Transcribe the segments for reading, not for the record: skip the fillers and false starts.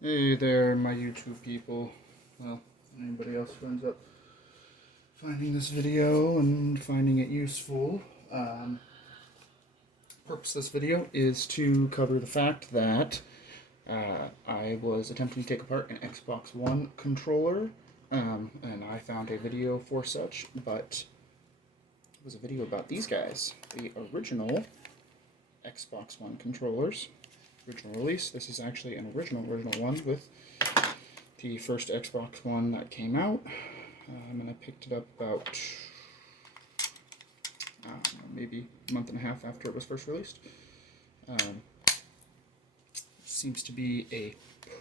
Hey there, my YouTube people. Well, anybody else who ends up finding this video and finding it useful. Purpose of this video is to cover the fact that I was attempting to take apart an Xbox One controller, and I found a video for such, but it was a video about these guys, the original Xbox One controllers. Original release. This is actually an original one with the first Xbox One that came out, and I picked it up about maybe a month and a half after it was first released. Seems to be a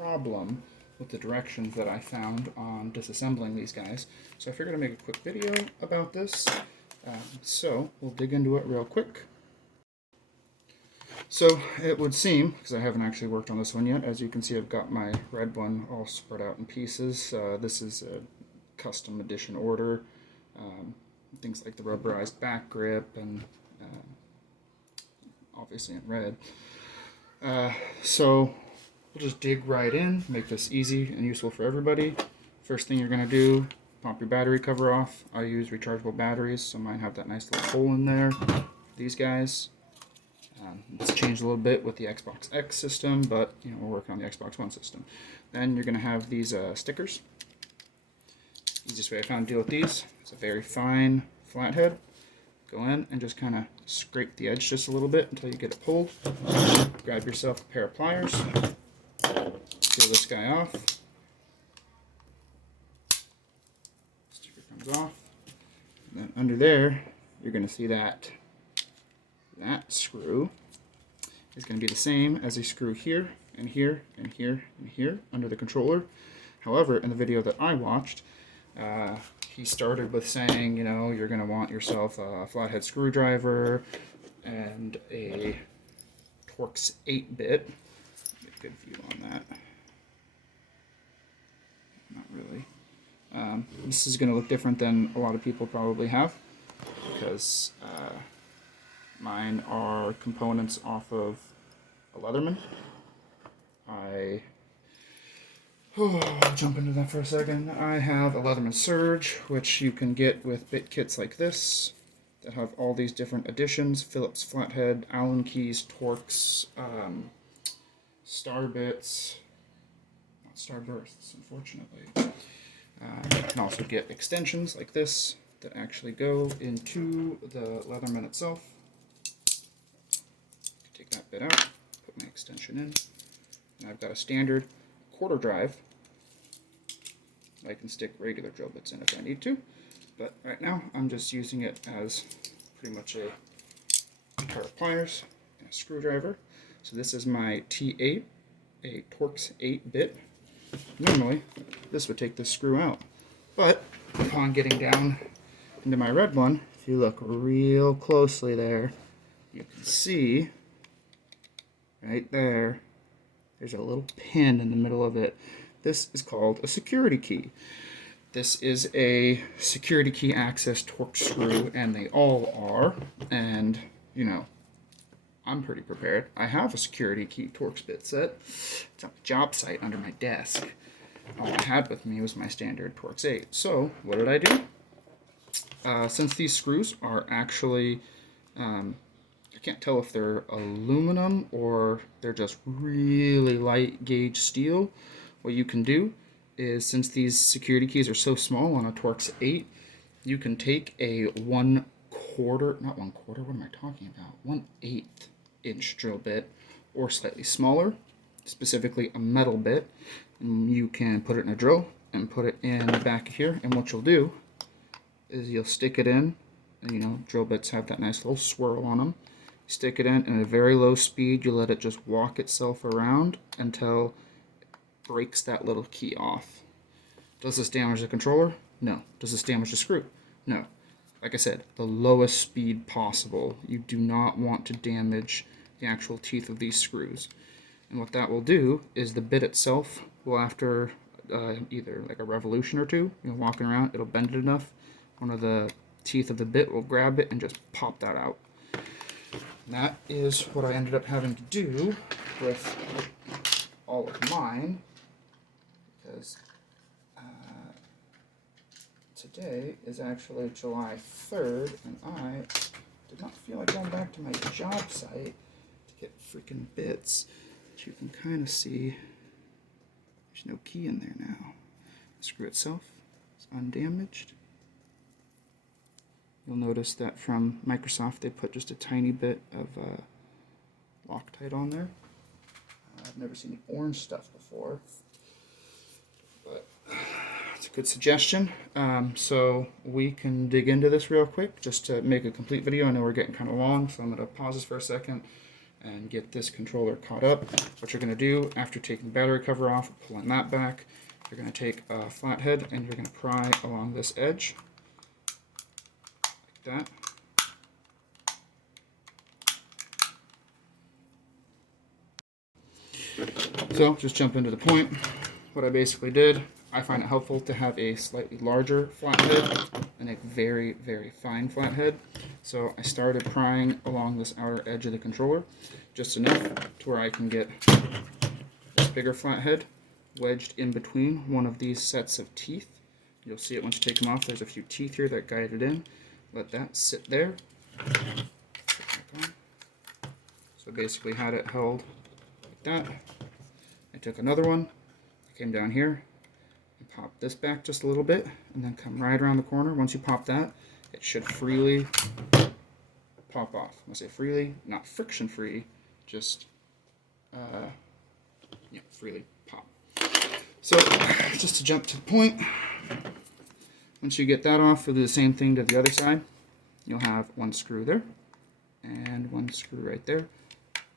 problem with the directions that I found on disassembling these guys, so I figured I'd make a quick video about this. So we'll dig into it real quick. So it would seem, because I haven't actually worked on this one yet, as you can see I've got my red one all spread out in pieces. This is a custom edition order. Things like the rubberized back grip and obviously in red. So we'll just dig right in, make this easy and useful for everybody. First thing you're going to do, pop your battery cover off. I use rechargeable batteries, so mine have that nice little hole in there. These guys. It's changed a little bit with the Xbox X system, but you know, we're working on the Xbox One system. Then you're going to have these stickers. Easiest way I found to deal with these is a very fine flathead. Go in and just kind of scrape the edge just a little bit until you get it pulled. Grab yourself a pair of pliers. Peel this guy off. Sticker comes off. And then under there, you're going to see that screw is going to be the same as a screw here and here and here and here under the controller. However, in the video that I watched, he started with saying, you know, you're going to want yourself a flathead screwdriver and a Torx 8-bit. Get a good view on that. Not really. This is going to look different than a lot of people probably have, because mine are components off of a Leatherman. I'll jump into that for a second. I have a Leatherman Surge, which you can get with bit kits like this that have all these different additions: Phillips flathead, Allen keys, Torx, star bits, not star bursts, unfortunately. You can also get extensions like this that actually go into the Leatherman itself. Take that bit out, put my extension in, and I've got a standard quarter drive. I can stick regular drill bits in if I need to, but right now I'm just using it as pretty much a pair of pliers and a screwdriver. So this is my T8, a Torx 8-bit. Normally this would take this screw out, but upon getting down into my red one, if you look real closely there, you can see right there, there's a little pin in the middle of it. This is called a security key. This is a security key access Torx screw, and they all are. And, you know, I'm pretty prepared. I have a security key Torx bit set. It's on the job site under my desk. All I had with me was my standard Torx 8. So, what did I do? Since these screws are actually... I can't tell if they're aluminum or they're just really light gauge steel. What you can do is, since these security keys are so small on a Torx 8, you can take a 1/4, not 1/4, what am I talking about? 1/8 inch drill bit, or slightly smaller, specifically a metal bit, and you can put it in a drill and put it in the back here, and what you'll do is you'll stick it in, and you know, drill bits have that nice little swirl on them. Stick it in at a very low speed. You let it just walk itself around until it breaks that little key off. Does this damage the controller? No. Does this damage the screw? No. Like I said, the lowest speed possible. You do not want to damage the actual teeth of these screws. And what that will do is the bit itself will, after either like a revolution or two, you know, walking around, it'll bend it enough. One of the teeth of the bit will grab it and just pop that out. And that is what I ended up having to do with all of mine. because today is actually July 3rd, and I did not feel like going back to my job site to get freaking bits. But you can kind of see there's no key in there now. The screw itself is undamaged. You'll notice that from Microsoft they put just a tiny bit of Loctite on there. I've never seen the orange stuff before, but it's a good suggestion. So we can dig into this real quick just to make a complete video. I know we're getting kind of long, so I'm going to pause this for a second and get this controller caught up. What you're going to do after taking the battery cover off, pulling that back, you're going to take a flathead and you're going to pry along this edge like that. So just jump into the point. What I basically did, I find it helpful to have a slightly larger flathead and a very, very fine flathead. So I started prying along this outer edge of the controller, just enough to where I can get this bigger flathead wedged in between one of these sets of teeth. You'll see it once you take them off. There's a few teeth here that guide it in. Let that sit there. So basically had it held like that. I took another one, I came down here, and popped this back just a little bit, and then come right around the corner. Once you pop that, it should freely pop off. When I say freely, not friction free, just freely pop. So just to jump to the point, once you get that off, we'll do the same thing to the other side. You'll have one screw there, and one screw right there.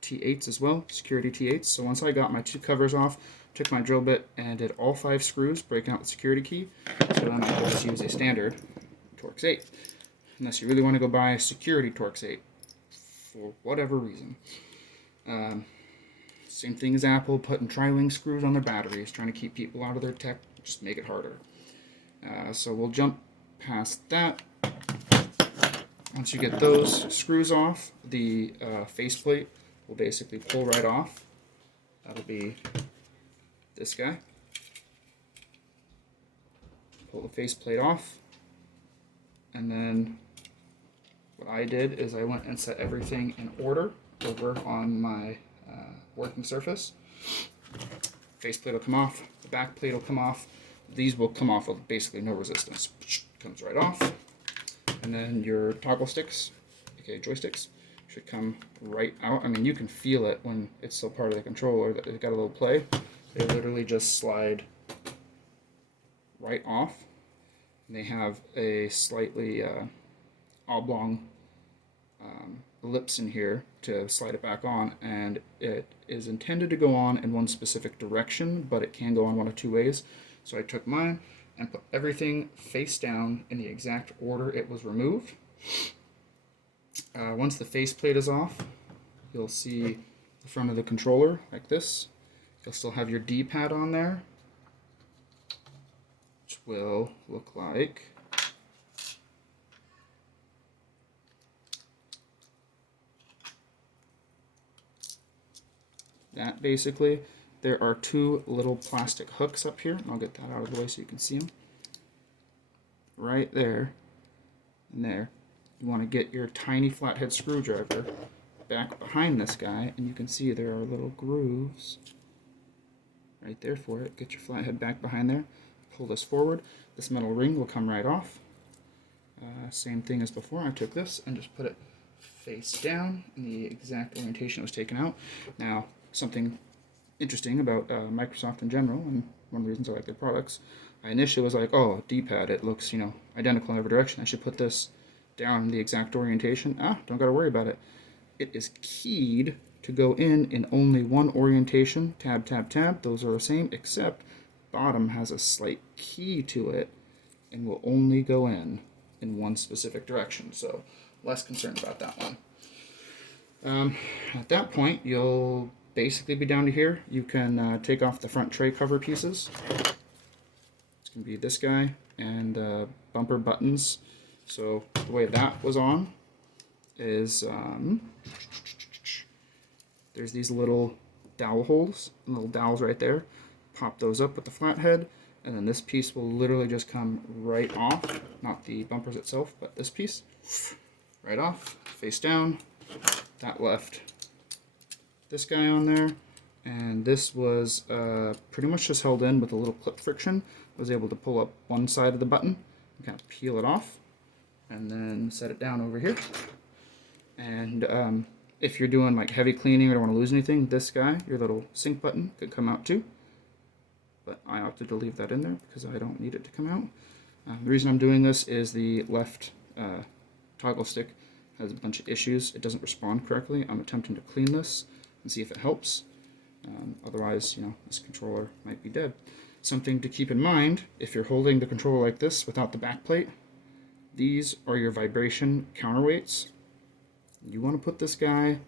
T8s as well, security T8s. So once I got my two covers off, took my drill bit and did all 5 screws, breaking out the security key. So then I just use a standard Torx 8, unless you really want to go buy a security Torx 8 for whatever reason. Same thing as Apple putting tri-wing screws on their batteries, trying to keep people out of their tech, just make it harder. So we'll jump past that. Once you get those screws off, the faceplate will basically pull right off. That'll be this guy. Pull the faceplate off. And then what I did is I went and set everything in order over on my working surface. Faceplate will come off, the back plate will come off. These will come off with basically no resistance. Comes right off. And then your toggle sticks, aka joysticks, should come right out. I mean, you can feel it when it's still part of the controller that they've got a little play. They literally just slide right off. And they have a slightly oblong ellipse in here to slide it back on, and it is intended to go on in one specific direction, but it can go on one of two ways. So I took mine and put everything face down in the exact order it was removed. Once the faceplate is off, you'll see the front of the controller like this. You'll still have your D-pad on there, which will look like that. Basically, there are 2 little plastic hooks up here, and I'll get that out of the way so you can see them. Right there and there. You want to get your tiny flathead screwdriver back behind this guy, and you can see there are little grooves right there for it. Get your flathead back behind there. Pull this forward. This metal ring will come right off. Same thing as before. I took this and just put it face down in the exact orientation it was taken out. Now, something interesting about Microsoft in general, and one of the reasons I like their products, I initially was like, oh, D-pad, it looks, identical in every direction. I should put this down in the exact orientation. Don't gotta worry about it. It is keyed to go in only one orientation. Tab, tab, tab. Those are the same, except bottom has a slight key to it and will only go in one specific direction. So less concerned about that one. At that point, you'll basically be down to here. You can take off the front tray cover pieces. It's going to be this guy and bumper buttons. So the way that was on is there's these little dowel holes, little dowels right there. pop those up with the flathead, and then this piece will literally just come right off, not the bumpers itself, but this piece, right off, face down. That left this guy on there, and this was pretty much just held in with a little clip friction. I was able to pull up one side of the button and kind of peel it off, and then set it down over here. And if you're doing like heavy cleaning or don't want to lose anything, this guy, your little sync button, could come out too. But I opted to leave that in there because I don't need it to come out. The reason I'm doing this is the left toggle stick has a bunch of issues. It doesn't respond correctly. I'm attempting to clean this and see if it helps. Otherwise, you know, this controller might be dead. Something to keep in mind, if you're holding the controller like this without the back plate, these are your vibration counterweights. You want to put this guy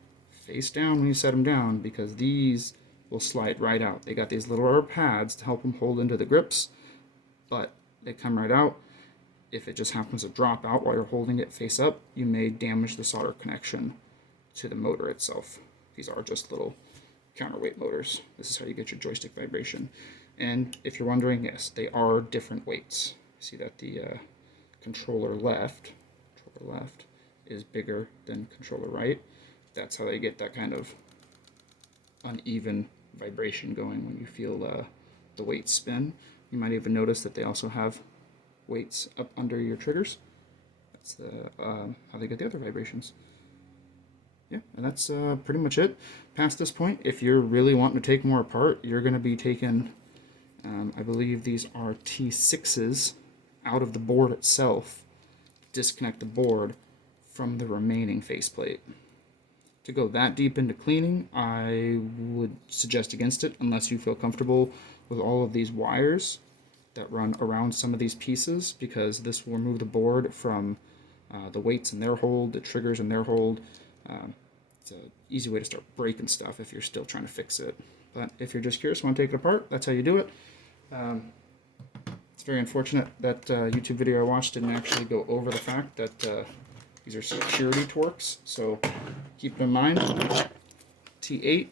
face down when you set him down, because these will slide right out. They got these little rubber pads to help them hold into the grips, but they come right out. If it just happens to drop out while you're holding it face up, you may damage the solder connection to the motor itself. These are just little counterweight motors. This is how you get your joystick vibration. And if you're wondering, yes, they are different weights. See that the controller left is bigger than controller right. That's how they get that kind of uneven vibration going when you feel the weight spin. You might even notice that they also have weights up under your triggers. That's how they get the other vibrations. Yeah, and that's pretty much it. Past this point, if you're really wanting to take more apart, you're going to be taking, I believe these are T6s, out of the board itself, disconnect the board from the remaining faceplate. To go that deep into cleaning, I would suggest against it unless you feel comfortable with all of these wires that run around some of these pieces, because this will remove the board from the weights in their hold, the triggers in their hold. It's an easy way to start breaking stuff if you're still trying to fix it. But if you're just curious, want to take it apart, that's how you do it. It's very unfortunate that YouTube video I watched didn't actually go over the fact that these are security Torx, so keep it in mind. T8